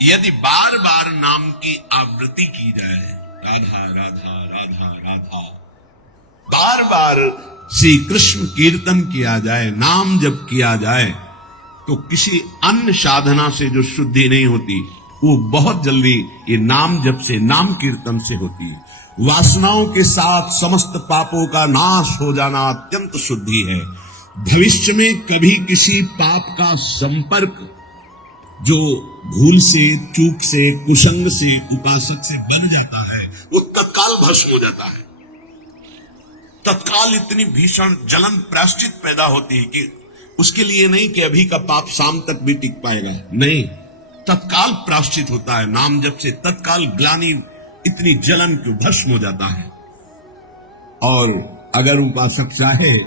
यदि बार बार नाम की आवृत्ति की जाए, राधा राधा राधा राधा, बार बार श्री कृष्ण कीर्तन किया जाए, नाम जप किया जाए, तो किसी अन्य साधना से जो शुद्धि नहीं होती वो बहुत जल्दी ये नाम जप से, नाम कीर्तन से होती है। वासनाओं के साथ समस्त पापों का नाश हो जाना अत्यंत शुद्धि है। भविष्य में कभी किसी पाप का संपर्क जो भूल से, चूक से, कुसंग से, उपासक से बन जाता है, वो तत्काल भस्म हो जाता है। तत्काल इतनी भीषण जलन प्रायश्चित पैदा होती है कि उसके लिए नहीं कि अभी का पाप शाम तक भी टिक पाएगा, नहीं, तत्काल प्रायश्चित होता है। नाम जप से तत्काल ग्लानि, इतनी जलन क्यों, भस्म हो जाता है। और अगर उपासक चाहे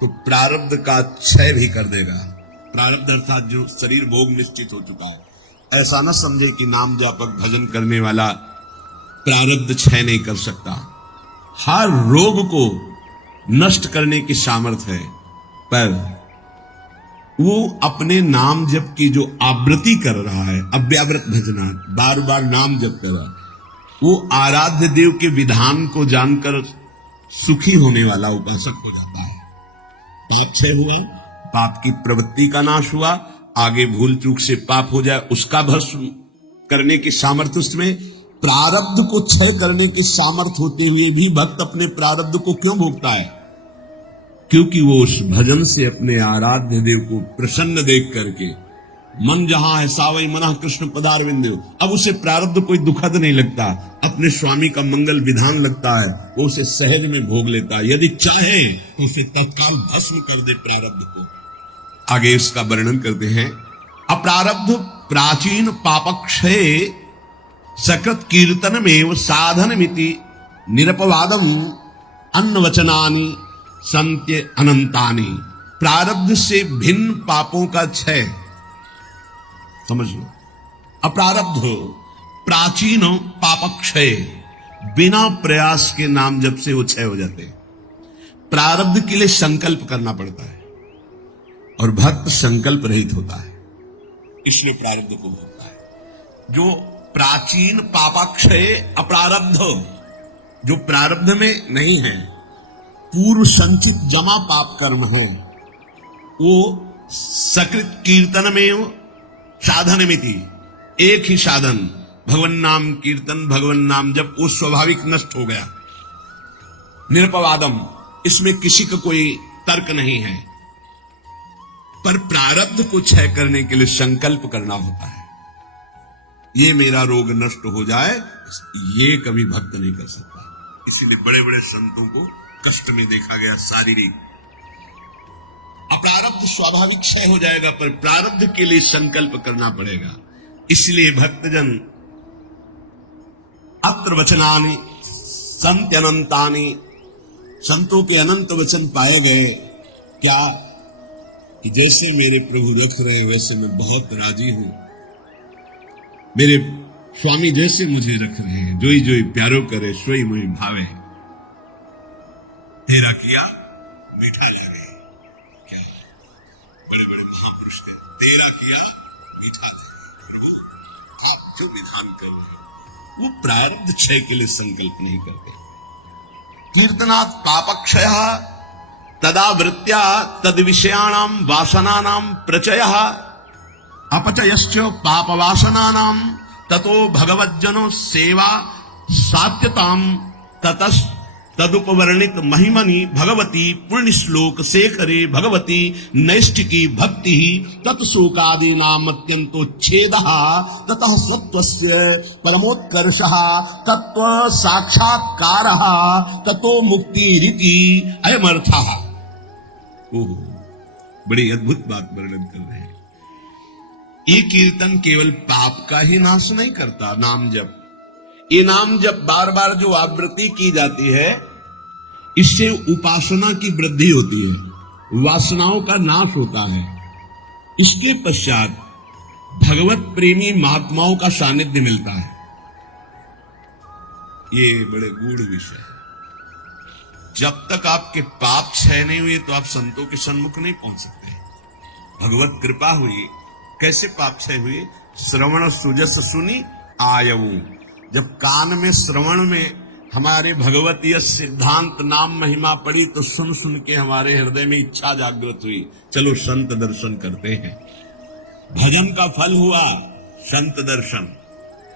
तो प्रारब्ध का क्षय भी कर देगा। प्रारब्ध अर्थात जो शरीर भोग निश्चित हो चुका है, ऐसा न समझे कि नाम जापक भजन करने वाला प्रारब्ध क्षय नहीं कर सकता। हर रोग को नष्ट करने की सामर्थ्य है, पर वो अपने नाम जप की जो आवृत्ति कर रहा है, अव्याव्रत भजना, बार बार नाम जप कर रहा है, वो आराध्य देव के विधान को जानकर सुखी होने वाला उपासक हो जाता है। पाप क्षय हुआ, पाप की प्रवृत्ति का नाश हुआ, आगे भूल चूक से पाप हो जाए उसका भस्म करने की सामर्थ्य उसमें, प्रारब्ध को क्षय करने की सामर्थ्य होते हुए भी भक्त अपने प्रारब्ध को क्यों भोगता है? क्योंकि वो उस भजन से अपने आराध्य देव को प्रसन्न देख करके, मन जहां है सावई मना कृष्ण पदारविंद, अब उसे प्रारब्ध कोई दुखद नहीं लगता, अपने स्वामी का मंगल विधान लगता है, वो उसे सहज में भोग लेता है। यदि चाहे तो उसे तत्काल भस्म कर दे प्रारब्ध को। आगे इसका वर्णन करते हैं। अप्रारब्ध प्राचीन पापक्षय सकृत कीर्तनमेव साधनमिति निरपवादम अन्नवचनानि संत्य अनंतानि। प्रारब्ध से भिन्न पापों का क्षय, समझ लो, अप्रारब्ध प्राचीन पापक्षय, बिना प्रयास के नाम जप से वो क्षय हो जाते हैं। प्रारब्ध के लिए संकल्प करना पड़ता है और भक्त संकल्प रहित होता है, इसलिए प्रारब्ध को भोगता है। जो प्राचीन पापाक्षय अप्रारब्ध, जो प्रारब्ध में नहीं है, पूर्व संचित जमा पाप कर्म है, वो सकृत कीर्तन में साधनमिति, एक ही साधन भगवन नाम कीर्तन, भगवन नाम जब वो स्वाभाविक नष्ट हो गया। निरपवादम, इसमें किसी का कोई तर्क नहीं है, पर प्रारब्ध को क्षय करने के लिए संकल्प करना होता है। ये मेरा रोग नष्ट हो जाए, ये कभी भक्त नहीं कर सकता। इसीलिए बड़े बड़े संतों को कष्ट में देखा गया, शारीरिक। अप्रारब्ध स्वाभाविक क्षय हो जाएगा, पर प्रारब्ध के लिए संकल्प करना पड़ेगा। इसलिए भक्तजन अत्र वचनानि संत्यनंतानि, संतों के अनंत वचन पाए गए। क्या कि जैसे मेरे प्रभु रख रहे वैसे मैं बहुत राजी हूं, मेरे स्वामी जैसे मुझे रख रहे हैं, जोई जोई प्यारो करे सोई मोई भावे, तेरा किया मीठा लगे। बड़े बड़े महापुरुष ने तेरा किया मीठा लगे। प्रभु आप जो विधान कर रहे हैं, वो प्रारब्ध क्षय के लिए संकल्प नहीं करते। कीर्तनात् पापक्षय तदा वृत्त्या तद विषयाणाम वासनानाम प्रचयः अपचयश्च पाप वासनानाम ततो भगवज्जनो सेवा सात्यताम ततस् तदुपवर्णित महिमनि भगवती पुण्य श्लोक शेखरे भगवती नैष्टिकी भक्ति तत्शोकादि नाम अत्यंतोच्छेदः ततः सत्वस्य परमोत्कर्षः तत्व साक्षात्कारः ततो मुक्ति रीति अयमर्थः। ओह, बड़ी अद्भुत बात वर्णन कर रहे हैं। ये कीर्तन केवल पाप का ही नाश नहीं करता, नाम जप, ये नाम जब बार बार जो आवृत्ति की जाती है, इससे उपासना की वृद्धि होती है, वासनाओं का नाश होता है। इसके पश्चात भगवत प्रेमी महात्माओं का सानिध्य मिलता है। ये बड़े गूढ़ विषय है। जब तक आपके पाप क्षय नहीं हुए तो आप संतों के सन्मुख नहीं पहुंच सकते। भगवत कृपा हुई, कैसे पाप क्षय हुए? श्रवण सुजस सुनी आयऊ। जब कान में श्रवण में हमारे भगवतीय सिद्धांत नाम महिमा पड़ी तो सुन सुन के हमारे हृदय में इच्छा जागृत हुई, चलो संत दर्शन करते हैं। भजन का फल हुआ संत दर्शन,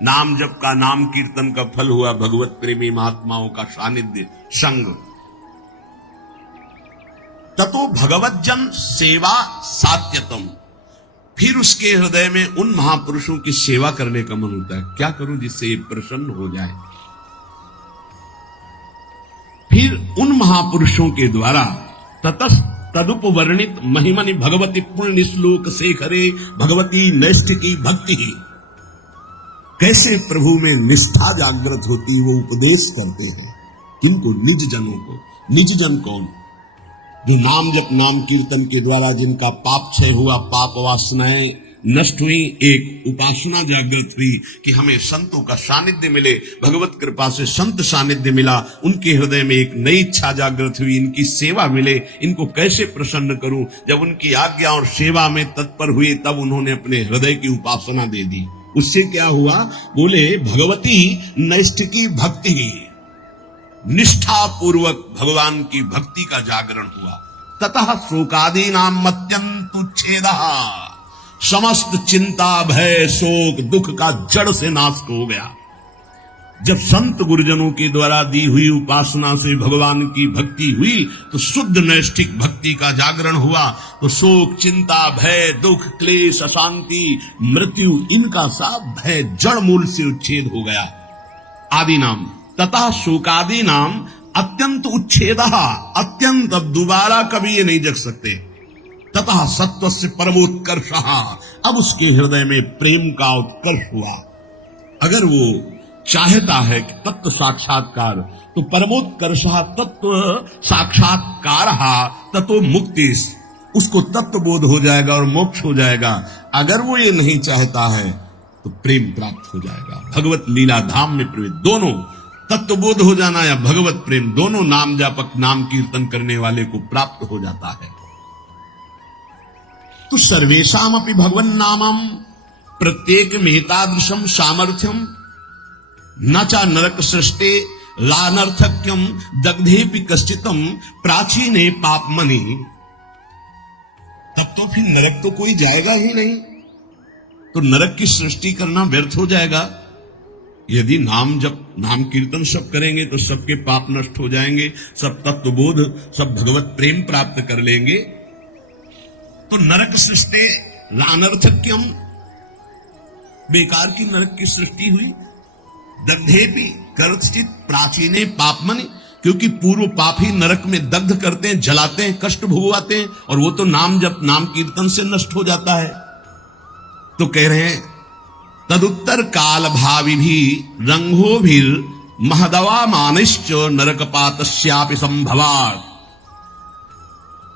नाम जप का, नाम कीर्तन का फल हुआ भगवत प्रेमी महात्माओं का सानिध्य संग। ततो भगवत जन सेवा सात्यतम। फिर उसके हृदय में उन महापुरुषों की सेवा करने का मन होता है, क्या करूं जिससे ये प्रसन्न हो जाए। फिर उन महापुरुषों के द्वारा ततः तदुपवर्णित महिमनि भगवती पुण्य श्लोक शेखरे भगवती नैष्ठ की भक्ति, कैसे प्रभु में निष्ठा जागृत होती वो उपदेश करते हैं। किनको? निज जनों को। निज जन कौन? जो नाम जप नाम कीर्तन के द्वारा जिनका पाप क्षय हुआ, पाप वासनाएं नष्ट हुई, एक उपासना जागृत हुई कि हमें संतों का सानिध्य मिले, भगवत कृपा से संत सानिध्य मिला, उनके हृदय में एक नई इच्छा जागृत हुई, इनकी सेवा मिले, इनको कैसे प्रसन्न करूं। जब उनकी आज्ञा और सेवा में तत्पर हुए तब उन्होंने अपने हृदय की उपासना दे दी। उससे क्या हुआ? बोले भगवती नैष्ठ की भक्ति, निष्ठा पूर्वक भगवान की भक्ति का जागरण हुआ। ततः शोकादि नाम अत्यंत उच्छेदः, समस्त चिंता भय शोक दुख का जड़ से नाश हो गया। जब संत गुरुजनों के द्वारा दी हुई उपासना से भगवान की भक्ति हुई तो शुद्ध नैष्ठिक भक्ति का जागरण हुआ, तो शोक चिंता भय दुख क्लेश अशांति मृत्यु इनका सब भय जड़ मूल से उच्छेद हो गया। आदि नाम तथा शोकादि नाम अत्यंत उच्छेदः, अत्यंत, अब दोबारा कभी ये नहीं जग सकते। तथा सत्व से परमोत्कर्ष, अब उसके हृदय में प्रेम का उत्कर्ष हुआ। अगर वो चाहता है कि तत्व साक्षात्कार, तो परमोत्कर्ष तत्व साक्षात्कार तत्व मुक्ति, उसको तत्व बोध हो जाएगा और मोक्ष हो जाएगा। अगर वो ये नहीं चाहता है तो प्रेम प्राप्त हो जाएगा। भगवत लीला धाम में प्रवेश, दोनों तत्व बोध हो जाना या भगवत प्रेम, दोनों नाम जापक नाम कीर्तन करने वाले को प्राप्त हो जाता है। तो सर्वेषाम अपि भगवन नामम प्रत्येक मेतादृशम सामर्थ्यम न चा नरक सृष्टे लानर्थक्यम दग्धेपि कश्चितम प्राचीने पापमनि। तब तो फिर नरक तो कोई जाएगा ही नहीं, तो नरक की सृष्टि करना व्यर्थ हो जाएगा। यदि नाम जब नाम कीर्तन सब करेंगे तो सबके पाप नष्ट हो जाएंगे, सब तत्वबोध सब भगवत प्रेम प्राप्त कर लेंगे। तो नरक सृष्टि अनर्थक्यम, बेकार की नरक की सृष्टि हुई। दग्धेपि कर्तचित प्राचीने पापमनि, क्योंकि पूर्व पापी नरक में दग्ध करते हैं, जलाते हैं, कष्ट भोगवाते हैं, और वो तो नाम जब नाम कीर्तन से नष्ट हो जाता है। तो कह रहे हैं तदुत्तर काल भावी भी रंगो भी महदवा मानिश्च नरकपातस्यापि संभवात्।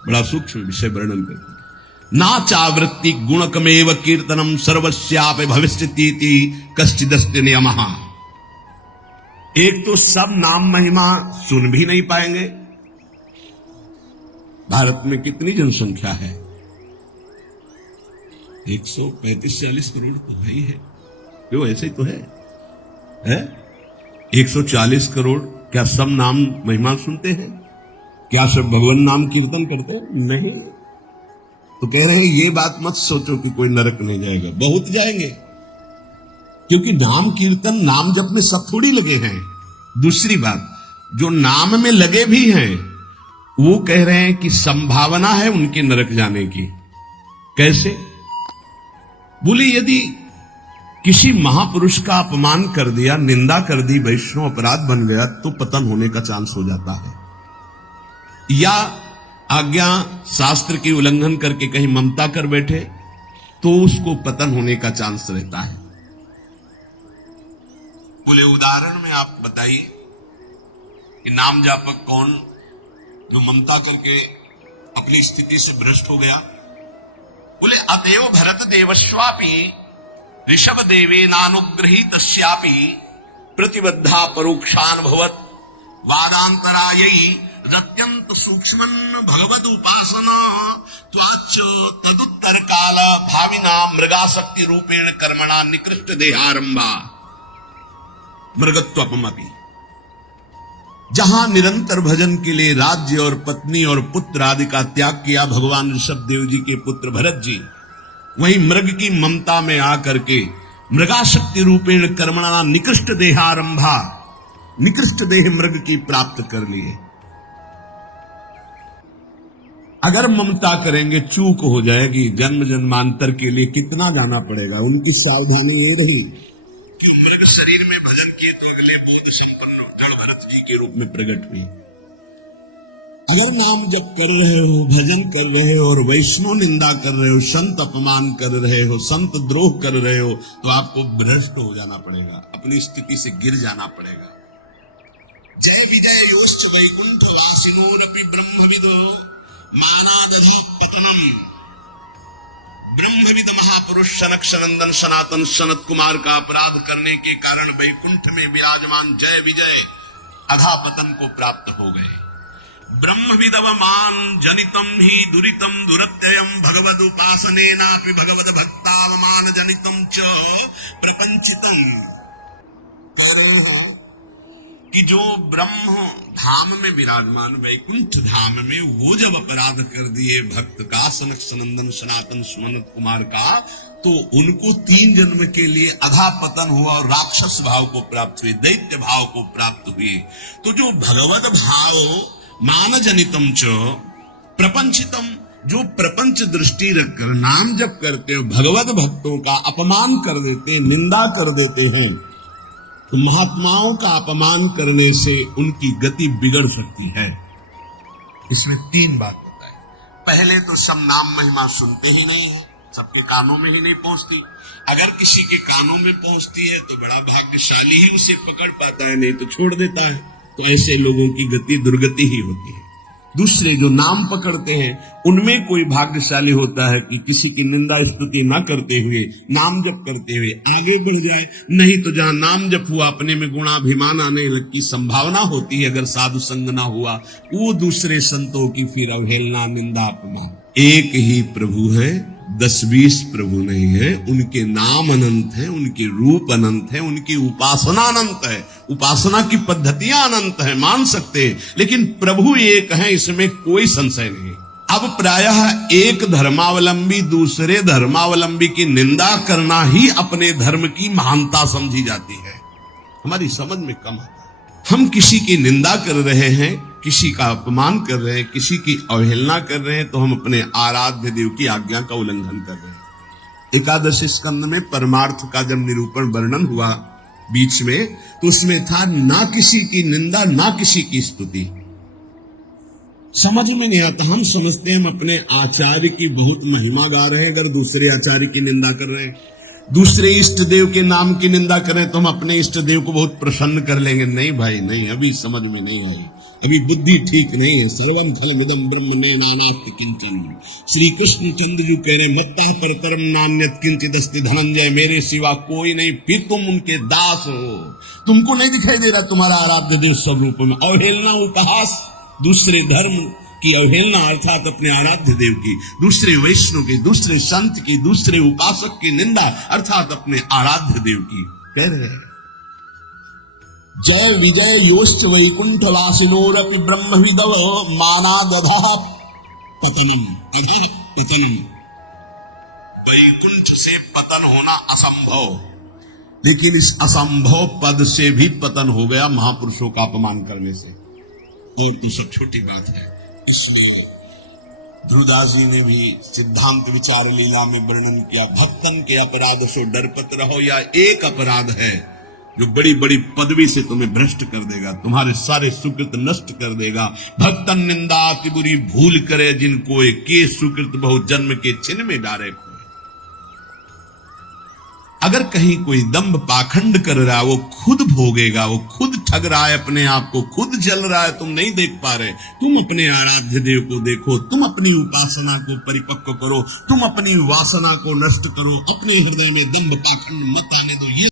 बड़ा सूक्ष्म विषय वर्णन करते हैं। ना चावृत्ति गुणकमेव कीर्तनम सर्वस्यापि भविष्यतीति कश्चिदस्ति नियमः। एक तो सब नाम महिमा सुन भी नहीं पाएंगे। भारत में कितनी जनसंख्या है? 135-40 करोड़ तो ही है, क्यों ऐसे ही तो है? 140 करोड़ क्या सब नाम महिमा सुनते हैं? क्या सब भगवान नाम कीर्तन करते हैं? नहीं। तो कह रहे हैं ये बात मत सोचो कि कोई नरक नहीं जाएगा, बहुत जाएंगे, क्योंकि नाम कीर्तन नाम जप में सब थोड़ी लगे हैं। दूसरी बात, जो नाम में लगे भी हैं वो कह रहे हैं कि संभावना है उनके नरक जाने की। कैसे? बोले यदि किसी महापुरुष का अपमान कर दिया, निंदा कर दी, वैष्णव अपराध बन गया तो पतन होने का चांस हो जाता है, या आज्ञा शास्त्र की उल्लंघन करके कहीं ममता कर बैठे तो उसको पतन होने का चांस रहता है। बोले उदाहरण में आप बताइए कि नाम जापक कौन जो ममता करके अपनी स्थिति से भ्रष्ट हो गया? बोले अतएव भरत देवस्वापि ऋषभ देवे नानुग्रहीत प्रतिबद्धा परोक्षानुभवत वादांतरायै अत्यंत सूक्ष्म भगवद उपासना त्वाच तदुत्तर काल भाविना मृगाशक्ति रूपेण कर्मणा निकृष्ट देहारंभा मृगत्वपमपि। जहां निरंतर भजन के लिए राज्य और पत्नी और पुत्र आदि का त्याग किया भगवान ऋषभ देव जी के पुत्र भरत जी, वहीं मृग की ममता में आकर के मृगाशक्ति रूपेण कर्मणा निकृष्ट देहारंभा, निकृष्ट देह मृग की प्राप्त कर लिए। अगर ममता करेंगे चूक हो जाएगी, जन्म जन्मांतर के लिए कितना जाना पड़ेगा। उनकी सावधानी ये रही कि मृग शरीर में भजन किए तो अगले बुद्ध संपन्न गण भरत जी के रूप में प्रकट हुए। अगर नाम जप कर रहे हो, भजन कर रहे हो और वैष्णव निंदा कर रहे हो, संत अपमान कर रहे हो, संत द्रोह कर रहे हो, तो आपको भ्रष्ट हो जाना पड़ेगा, अपनी स्थिति से गिर जाना पड़ेगा। जय विजय योश्च वैकुंठ वासिनोरपि ब्रह्मविदो मानादधि पतनम। ब्रह्मविद महापुरुष सनक सनंदन सनातन सनत कुमार का अपराध करने के कारण वैकुंठ में विराजमान जय विजय अधापतन को प्राप्त हो गए। ब्रह्मविदवमान जनितम ही दुरितम दुरत्ययम भगवद उपासनेनापि भगवद भक्तावमान जनितम च प्रपंचितम। कि जो ब्रह्म धाम में विराजमान वैकुंठ धाम में वो जब अपराध कर दिए भक्त का, सनक सनंदन सनातन सुमनत कुमार का, तो उनको 3 जन्म के लिए अधापतन हुआ और राक्षस भाव को प्राप्त हुए, दैत्य भाव को प्राप्त हुए। तो जो भगवत भाव मान जनितम च प्रपंचितम, जो प्रपंच दृष्टि रखकर नाम जप करते हो, भगवत भक्तों का अपमान कर देते हैं, निंदा कर देते हैं, तो महात्माओं का अपमान करने से उनकी गति बिगड़ सकती है। इसमें 3 बात बताए। पहले तो सब नाम महिमा सुनते ही नहीं है, सबके कानों में ही नहीं पहुंचती। अगर किसी के कानों में पहुंचती है तो बड़ा भाग्यशाली ही उसे पकड़ पाता है, नहीं तो छोड़ देता है। तो ऐसे लोगों की गति दुर्गति ही होती है। दूसरे जो नाम पकड़ते हैं उनमें कोई भाग्यशाली होता है कि किसी की निंदा स्तुति न करते हुए, नाम जप करते हुए आगे बढ़ जाए। नहीं तो जहां नाम जप हुआ अपने में गुणाभिमान आने की संभावना होती है, अगर साधु संग ना हुआ, वो दूसरे संतों की फिर अवहेलना, निंदा, अपमान। एक ही प्रभु है, 10-20 प्रभु नहीं है। उनके नाम अनंत है, उनके रूप अनंत है, उनकी उपासना अनंत है, उपासना की पद्धतियां अनंत है, मान सकते हैं, लेकिन प्रभु एक है, इसमें कोई संशय नहीं। अब प्रायः एक धर्मावलंबी दूसरे धर्मावलंबी की निंदा करना ही अपने धर्म की महानता समझी जाती है। हमारी समझ में कम आता है। हम किसी की निंदा कर रहे हैं, किसी का अपमान कर रहे हैं, किसी की अवहेलना कर रहे हैं, तो हम अपने आराध्य देव की आज्ञा का उल्लंघन कर रहे हैं। एकादशी स्कंद में परमार्थ का जब निरूपण वर्णन हुआ बीच में, तो उसमें था ना किसी की निंदा, ना किसी की स्तुति। समझ में नहीं आता। हम समझते हैं हम अपने आचार्य की बहुत महिमा गा रहे हैं, अगर दूसरे आचार्य की निंदा कर रहे हैं, दूसरे इष्ट देव के नाम की निंदा करें तो हम अपने इष्ट देव को बहुत प्रसन्न कर लेंगे। नहीं भाई नहीं, अभी समझ में नहीं आई, अभी बुद्धि ठीक नहीं है। सर्वम फलमिदं ब्रह्म ने नानास्ति किंचन। श्री कृष्ण चंद्र जी कह रहे मत्तः परतरम नान्यत् किंचित् अस्ति धनंजय, मेरे सिवा कोई नहीं, फिर तुम उनके दास हो। तुमको नहीं दिखाई दे रहा तुम्हारा आराध्य देव स्वरूप में? अवहेलना, उपहास, दूसरे धर्म की अवहेलना अर्थात अपने आराध्य देव की, दूसरे वैष्णव की, दूसरे संत की, दूसरे उपासक की निंदा अर्थात अपने आराध्य देव की कह रहे हैं। जय विजय योश्च वैकुंठ वासिनोरपि ब्रह्मविदव मानादधः पतनम। पतनम, वैकुंठ से पतन होना असंभव, लेकिन इस असंभव पद से भी पतन हो गया महापुरुषों का अपमान करने से। और तो सब छोटी बात है। इसमें ध्रुवदास जी ने भी सिद्धांत विचार लीला में वर्णन किया, भक्तन के अपराध से डरपत रहो, या एक अपराध है जो बड़ी बड़ी पदवी से तुम्हें भ्रष्ट कर देगा, तुम्हारे सारे सुकृत नष्ट कर देगा। भक्तन निंदा अति बुरी भूल करे, जिनको के सुकृत बहुत जन्म के छिन में डारे। अगर कहीं कोई दंभ पाखंड कर रहा है, वो खुद भोगेगा, वो खुद ठग रहा है अपने आप को, खुद जल रहा है, तुम नहीं देख पा रहे। तुम अपने आराध्य देव को देखो, तुम अपनी उपासना को परिपक्व करो, तुम अपनी वासना को नष्ट करो, अपने हृदय में दंभ पाखंड मत आने दो। ये